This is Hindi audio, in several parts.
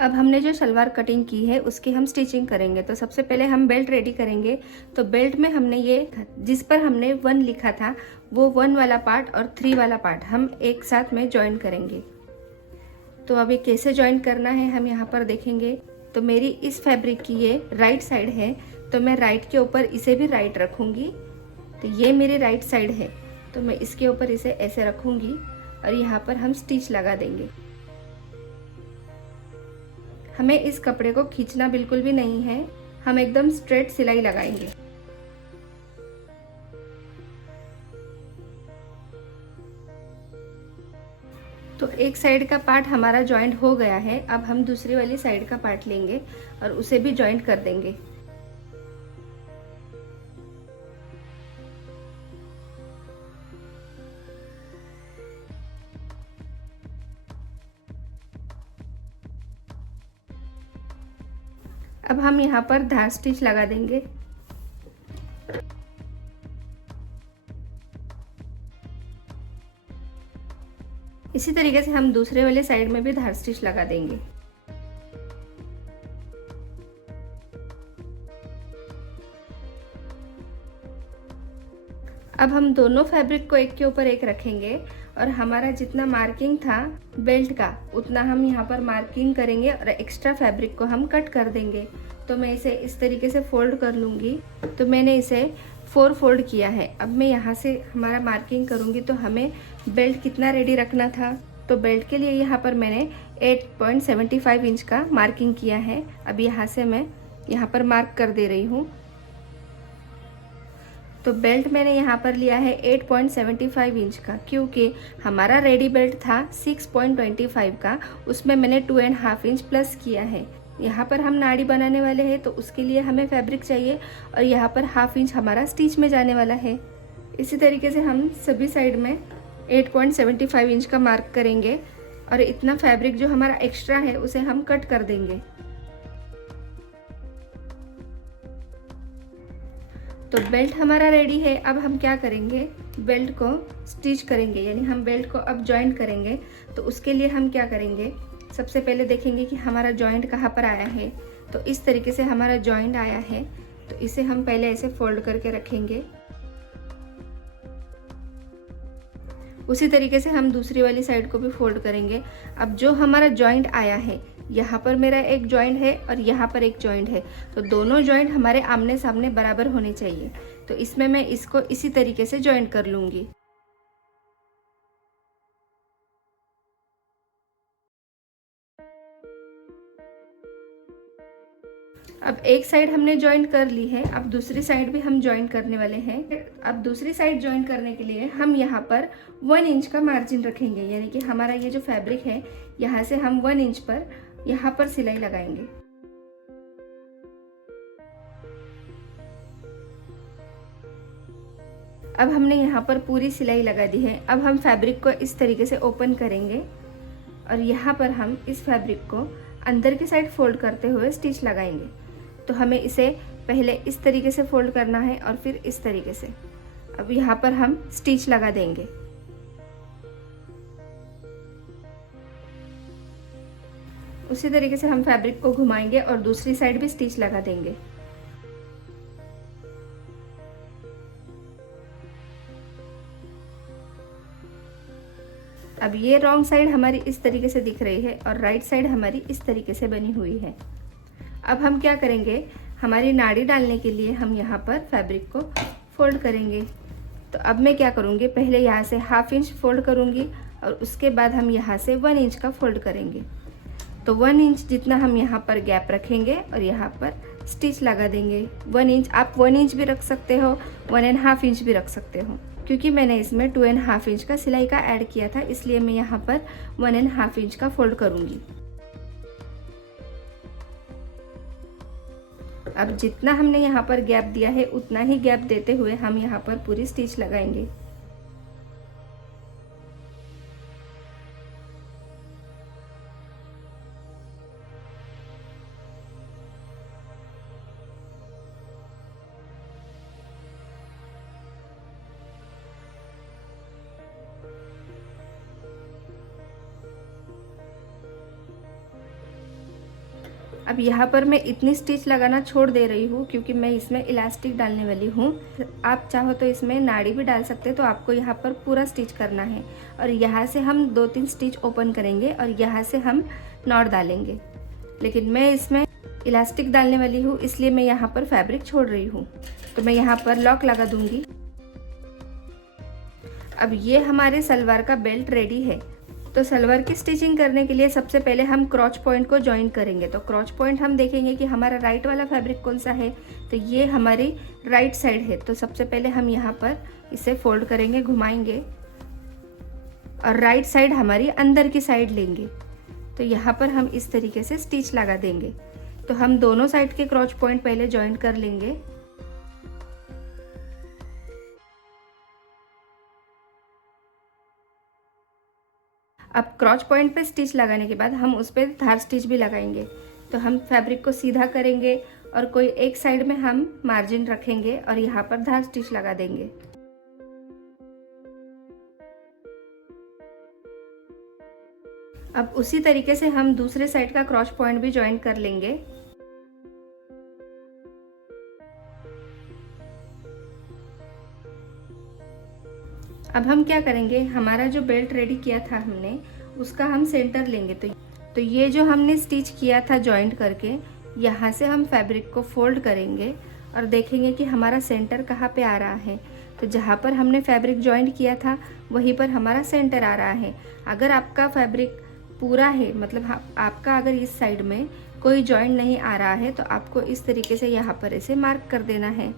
अब हमने जो सलवार कटिंग की है उसकी हम स्टिचिंग करेंगे। तो सबसे पहले हम बेल्ट रेडी करेंगे। तो बेल्ट में हमने ये जिस पर हमने 1 लिखा था वो 1 वाला पार्ट और 3 वाला पार्ट हम एक साथ में ज्वाइन करेंगे। तो अभी कैसे ज्वाइन करना है हम यहाँ पर देखेंगे। तो मेरी इस फैब्रिक की ये राइट साइड है, तो मैं राइट के ऊपर इसे भी राइट रखूंगी। तो ये मेरी राइट साइड है, तो मैं इसके ऊपर इसे ऐसे रखूंगी और यहाँ पर हम स्टिच लगा देंगे। हमें इस कपड़े को खींचना बिल्कुल भी नहीं है, हम एकदम स्ट्रेट सिलाई लगाएंगे। तो एक साइड का पार्ट हमारा जॉइंट हो गया है। अब हम दूसरी वाली साइड का पार्ट लेंगे और उसे भी जॉइंट कर देंगे। अब हम यहाँ पर धार स्टिच लगा देंगे। इसी तरीके से हम दूसरे वाले साइड में भी धार स्टिच लगा देंगे। अब हम दोनों फैब्रिक को एक के ऊपर एक रखेंगे और हमारा जितना मार्किंग था बेल्ट का उतना हम यहाँ पर मार्किंग करेंगे और एक्स्ट्रा फैब्रिक को हम कट कर देंगे। तो मैं इसे इस तरीके से फोल्ड कर लूँगी। तो मैंने इसे 4 फोल्ड किया है। अब मैं यहाँ से हमारा मार्किंग करूँगी। तो हमें बेल्ट कितना रेडी रखना था, तो बेल्ट के लिए यहाँ पर मैंने 8.75 इंच का मार्किंग किया है। अब यहाँ से मैं यहाँ पर मार्क कर दे रही हूँ। तो बेल्ट मैंने यहाँ पर लिया है 8.75 इंच का, क्योंकि हमारा रेडी बेल्ट था 6.25 का, उसमें मैंने 2.5 इंच प्लस किया है। यहाँ पर हम नाड़ी बनाने वाले हैं तो उसके लिए हमें फैब्रिक चाहिए और यहाँ पर 1/2 इंच हमारा स्टिच में जाने वाला है। इसी तरीके से हम सभी साइड में 8.75 इंच का मार्क करेंगे और इतना फैब्रिक जो हमारा एक्स्ट्रा है उसे हम कट कर देंगे। तो बेल्ट हमारा रेडी है। अब हम क्या करेंगे, बेल्ट को स्टिच करेंगे, यानी हम बेल्ट को अब जॉइंट करेंगे। तो उसके लिए हम क्या करेंगे, सबसे पहले देखेंगे कि हमारा जॉइंट कहाँ पर आया है। तो इस तरीके से हमारा जॉइंट आया है, तो इसे हम पहले ऐसे फोल्ड करके रखेंगे। उसी तरीके से हम दूसरी वाली साइड को भी फोल्ड करेंगे। अब जो हमारा जॉइंट आया है, यहाँ पर मेरा एक जॉइंट है और यहाँ पर एक जॉइंट है, तो दोनों जॉइंट हमारे आमने सामने बराबर होने चाहिए। तो इसमें मैं इसको इसी तरीके से जॉइंट कर लूँगी। अब एक साइड हमने ज्वाइंट कर ली है, अब दूसरी साइड भी हम ज्वाइंट करने वाले हैं। अब दूसरी साइड ज्वाइंट करने के लिए हम यहाँ पर 1 इंच का मार्जिन रखेंगे, यानी कि हमारा ये जो फैब्रिक है यहाँ से हम 1 इंच पर यहाँ पर सिलाई लगाएंगे। अब हमने यहाँ पर पूरी सिलाई लगा दी है। अब हम फैब्रिक को इस तरीके से ओपन करेंगे और यहाँ पर हम इस फैब्रिक को अंदर की साइड फोल्ड करते हुए स्टिच लगाएंगे। तो हमें इसे पहले इस तरीके से फोल्ड करना है और फिर इस तरीके से। अब यहाँ पर हम स्टिच लगा देंगे। उसी तरीके से हम फैब्रिक को घुमाएंगे और दूसरी साइड भी स्टिच लगा देंगे। अब ये रॉन्ग साइड हमारी इस तरीके से दिख रही है और राइट साइड हमारी इस तरीके से बनी हुई है। अब हम क्या करेंगे, हमारी नाड़ी डालने के लिए हम यहाँ पर फैब्रिक को फोल्ड करेंगे। तो अब मैं क्या करूँगी, पहले यहाँ से 1/2 इंच फोल्ड करूँगी और उसके बाद हम यहाँ से 1 इंच का फोल्ड करेंगे। तो 1 इंच जितना हम यहाँ पर गैप रखेंगे और यहाँ पर स्टिच लगा देंगे। 1 इंच, आप 1 इंच भी रख सकते हो, 1.5 इंच भी रख सकते हो, क्योंकि मैंने इसमें 2.5 इंच का सिलाई का ऐड किया था, इसलिए मैं यहाँ पर 1.5 इंच का फोल्ड करूँगी। अब जितना हमने यहाँ पर गैप दिया है उतना ही गैप देते हुए हम यहाँ पर पूरी स्टिच लगाएंगे। अब यहाँ पर मैं इतनी स्टिच लगाना छोड़ दे रही हूँ क्योंकि मैं इसमें इलास्टिक डालने वाली हूँ। आप चाहो तो इसमें नाड़ी भी डाल सकते हैं, तो आपको यहाँ पर पूरा स्टिच करना है। और यहाँ से हम 2-3 स्टिच ओपन करेंगे और यहाँ से हम नॉट डालेंगे, लेकिन मैं इसमें इलास्टिक डालने वाली हूँ इसलिए मैं यहाँ पर फैब्रिक छोड़ रही हूँ। तो मैं यहाँ पर लॉक लगा दूंगी। अब ये हमारे सलवार का बेल्ट रेडी है। तो सलवार की स्टिचिंग करने के लिए सबसे पहले हम क्रॉच पॉइंट को जॉइन करेंगे। तो क्रॉच पॉइंट हम देखेंगे कि हमारा राइट वाला फैब्रिक कौन सा है, तो ये हमारी राइट साइड है। तो सबसे पहले हम यहाँ पर इसे फोल्ड करेंगे, घुमाएंगे और राइट साइड हमारी अंदर की साइड लेंगे। तो यहाँ पर हम इस तरीके से स्टिच लगा देंगे। तो हम दोनों साइड के क्रॉच पॉइंट पहले जॉइन कर लेंगे। अब क्रॉच पॉइंट पे स्टिच लगाने के बाद हम उस पर धार स्टिच भी लगाएंगे। तो हम फैब्रिक को सीधा करेंगे और कोई एक साइड में हम मार्जिन रखेंगे और यहाँ पर धार स्टिच लगा देंगे। अब उसी तरीके से हम दूसरे साइड का क्रॉच पॉइंट भी ज्वाइन कर लेंगे। अब हम क्या करेंगे, हमारा जो बेल्ट रेडी किया था हमने, उसका हम सेंटर लेंगे। तो ये जो हमने स्टिच किया था जॉइंट करके, यहाँ से हम फैब्रिक को फोल्ड करेंगे और देखेंगे कि हमारा सेंटर कहाँ पे आ रहा है। तो जहाँ पर हमने फैब्रिक जॉइंट किया था वहीं पर हमारा सेंटर आ रहा है। अगर आपका फैब्रिक पूरा है, मतलब आपका अगर इस साइड में कोई जॉइंट नहीं आ रहा है, तो आपको इस तरीके से यहाँ पर इसे मार्क कर देना है।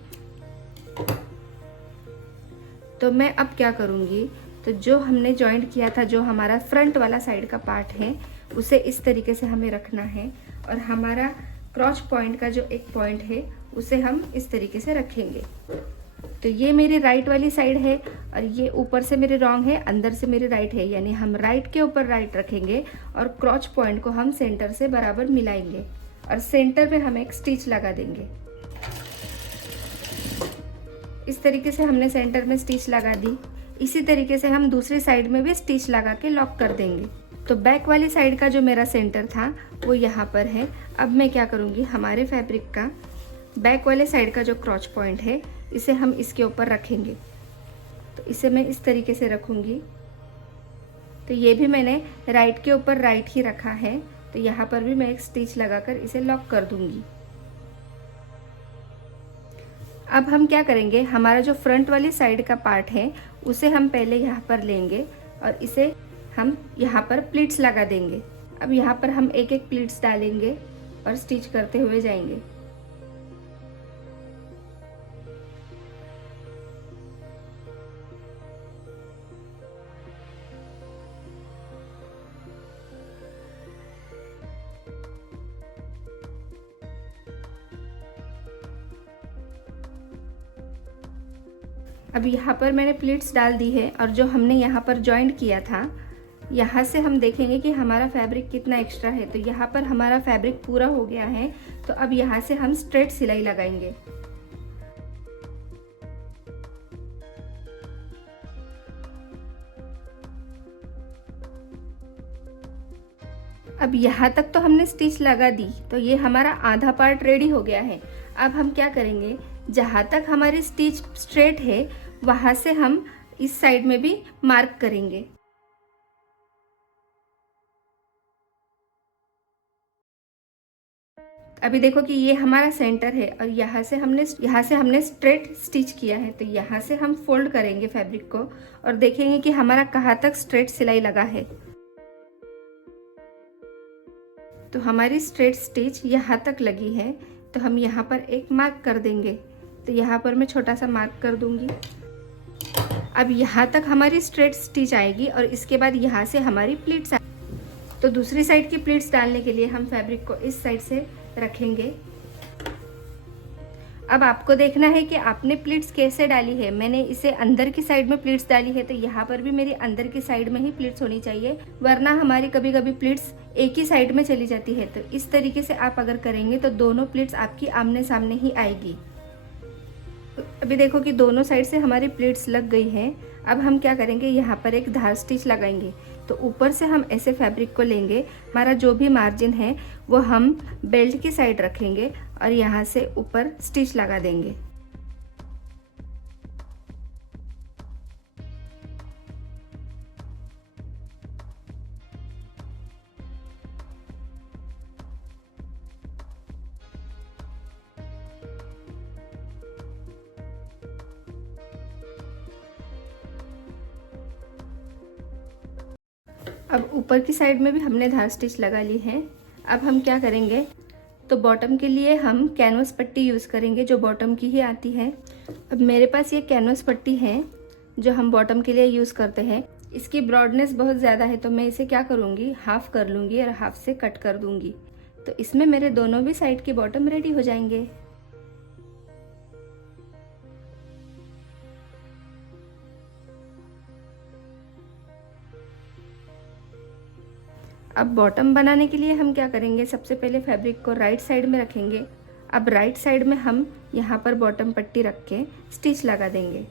तो मैं अब क्या करूँगी, तो जो हमने जॉइंट किया था, जो हमारा फ्रंट वाला साइड का पार्ट है, उसे इस तरीके से हमें रखना है और हमारा क्रॉच पॉइंट का जो एक पॉइंट है उसे हम इस तरीके से रखेंगे। तो ये मेरी राइट वाली साइड है और ये ऊपर से मेरी रॉन्ग है, अंदर से मेरी राइट है, यानी हम राइट के ऊपर राइट रखेंगे और क्रॉच पॉइंट को हम सेंटर से बराबर मिलाएंगे और सेंटर पे हम एक स्टिच लगा देंगे। इस तरीके से हमने सेंटर में स्टिच लगा दी। इसी तरीके से हम दूसरी साइड में भी स्टिच लगा के लॉक कर देंगे। तो बैक वाली साइड का जो मेरा सेंटर था वो यहाँ पर है। अब मैं क्या करूँगी, हमारे फैब्रिक का बैक वाले साइड का जो क्रॉच पॉइंट है, इसे हम इसके ऊपर रखेंगे। तो इसे मैं इस तरीके से रखूँगी। तो ये भी मैंने राइट के ऊपर राइट ही रखा है। तो यहाँ पर भी मैं एक स्टिच लगाकर इसे लॉक कर दूँगी। अब हम क्या करेंगे, हमारा जो फ्रंट वाली साइड का पार्ट है उसे हम पहले यहाँ पर लेंगे और इसे हम यहाँ पर प्लीट्स लगा देंगे। अब यहाँ पर हम एक एक प्लीट्स डालेंगे और स्टिच करते हुए जाएंगे। अब यहाँ पर मैंने प्लीट्स डाल दी है और जो हमने यहाँ पर जॉइंट किया था, यहाँ से हम देखेंगे कि हमारा फैब्रिक कितना एक्स्ट्रा है। तो यहाँ पर हमारा फैब्रिक पूरा हो गया है। तो अब यहाँ से हम स्ट्रेट सिलाई लगाएंगे। अब यहाँ तक तो हमने स्टिच लगा दी, तो ये हमारा आधा पार्ट रेडी हो गया है। अब हम क्या करेंगे, जहाँ तक हमारी स्टिच स्ट्रेट है वहाँ से हम इस साइड में भी मार्क करेंगे। अभी देखो कि ये हमारा सेंटर है और यहाँ से हमने स्ट्रेट स्टिच किया है। तो यहाँ से हम फोल्ड करेंगे फैब्रिक को और देखेंगे कि हमारा कहाँ तक स्ट्रेट सिलाई लगा है। तो हमारी स्ट्रेट स्टिच यहाँ तक लगी है। तो हम यहाँ पर एक मार्क कर देंगे। तो यहाँ पर मैं छोटा सा मार्क कर दूंगी। अब यहाँ तक हमारी स्ट्रेट स्टिच आएगी और इसके बाद यहाँ से हमारी प्लीट्स तो दूसरी साइड की प्लीट्स डालने के लिए हम फैब्रिक को इस साइड से रखेंगे। अब आपको देखना है कि आपने प्लीट्स कैसे डाली है। मैंने इसे अंदर की साइड में प्लीट्स डाली है, तो यहाँ पर भी मेरी अंदर की साइड में ही प्लीट्स होनी चाहिए, वरना हमारी कभी कभी प्लीट्स एक ही साइड में चली जाती है। तो इस तरीके से आप अगर करेंगे तो दोनों प्लीट्स आपकी आमने सामने ही आएगी। तो अभी देखो कि दोनों साइड से हमारी प्लीट्स लग गई है। अब हम क्या करेंगे, यहाँ पर एक धार स्टिच लगाएंगे। तो ऊपर से हम ऐसे फैब्रिक को लेंगे, हमारा जो भी मार्जिन है वो हम बेल्ट की साइड रखेंगे और यहाँ से ऊपर स्टिच लगा देंगे। अब ऊपर की साइड में भी हमने धार स्टिच लगा ली है। अब हम क्या करेंगे, तो बॉटम के लिए हम कैनवस पट्टी यूज़ करेंगे जो बॉटम की ही आती है। अब मेरे पास ये कैनवस पट्टी है जो हम बॉटम के लिए यूज़ करते हैं। इसकी ब्रॉडनेस बहुत ज़्यादा है तो मैं इसे क्या करूँगी, हाफ कर लूँगी और हाफ से कट कर दूँगी। तो इसमें मेरे दोनों भी साइड के बॉटम रेडी हो जाएंगे। अब बॉटम बनाने के लिए हम क्या करेंगे, सबसे पहले फैब्रिक को राइट साइड में रखेंगे। अब राइट साइड में हम यहाँ पर बॉटम पट्टी रख के स्टिच लगा देंगे।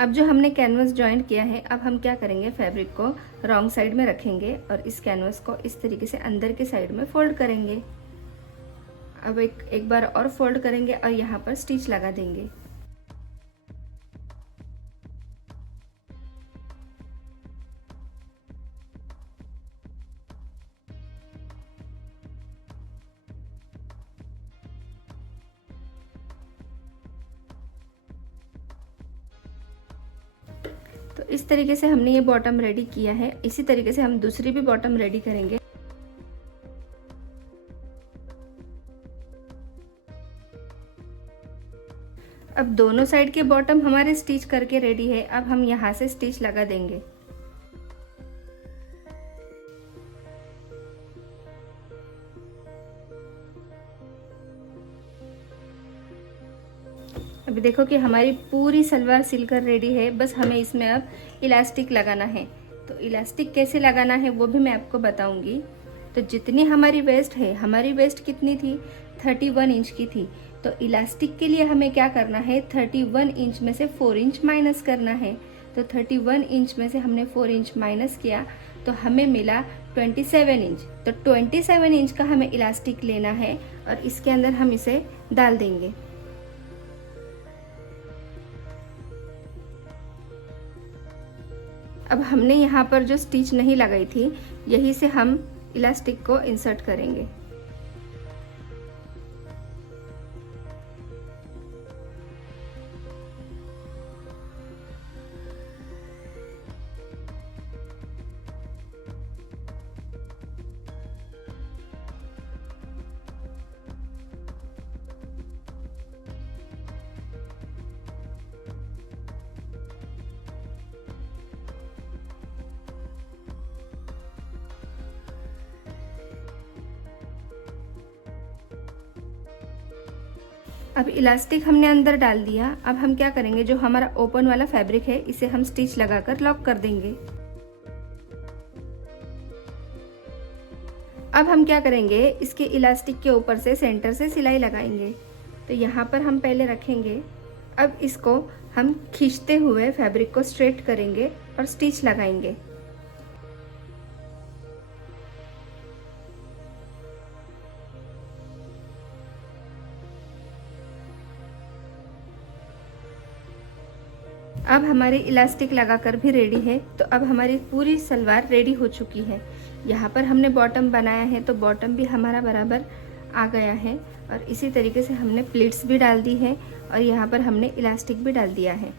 अब जो हमने कैनवस जॉइंट किया है, अब हम क्या करेंगे, फैब्रिक को रॉन्ग साइड में रखेंगे और इस कैनवस को इस तरीके से अंदर की साइड में फोल्ड करेंगे। अब एक बार और फोल्ड करेंगे और यहाँ पर स्टिच लगा देंगे। तो इस तरीके से हमने ये बॉटम रेडी किया है। इसी तरीके से हम दूसरी भी बॉटम रेडी करेंगे। अब दोनों साइड के बॉटम हमारे स्टिच करके रेडी है। अब हम यहाँ से स्टिच लगा देंगे। अभी देखो कि हमारी पूरी सलवार सिलकर रेडी है। बस हमें इसमें अब इलास्टिक लगाना है। तो इलास्टिक कैसे लगाना है वो भी मैं आपको बताऊंगी। तो जितनी हमारी वेस्ट है, हमारी वेस्ट कितनी थी, 31 इंच की थी। तो इलास्टिक के लिए हमें क्या करना है, 31 इंच में से 4 इंच माइनस करना है। तो 31 इंच में से हमने 4 इंच माइनस किया तो हमें मिला 27 इंच। तो 27 इंच का हमें इलास्टिक लेना है और इसके अंदर हम इसे डाल देंगे। अब हमने यहाँ पर जो स्टिच नहीं लगाई थी, यहीं से हम इलास्टिक को इंसर्ट करेंगे। अब इलास्टिक हमने अंदर डाल दिया। अब हम क्या करेंगे, जो हमारा ओपन वाला फैब्रिक है इसे हम स्टिच लगाकर लॉक कर देंगे। अब हम क्या करेंगे, इसके इलास्टिक के ऊपर से सेंटर से सिलाई लगाएंगे। तो यहाँ पर हम पहले रखेंगे। अब इसको हम खींचते हुए फैब्रिक को स्ट्रेट करेंगे और स्टिच लगाएंगे। अब हमारी इलास्टिक लगाकर भी रेडी है। तो अब हमारी पूरी सलवार रेडी हो चुकी है। यहाँ पर हमने बॉटम बनाया है तो बॉटम भी हमारा बराबर आ गया है और इसी तरीके से हमने प्लीट्स भी डाल दी है और यहाँ पर हमने इलास्टिक भी डाल दिया है।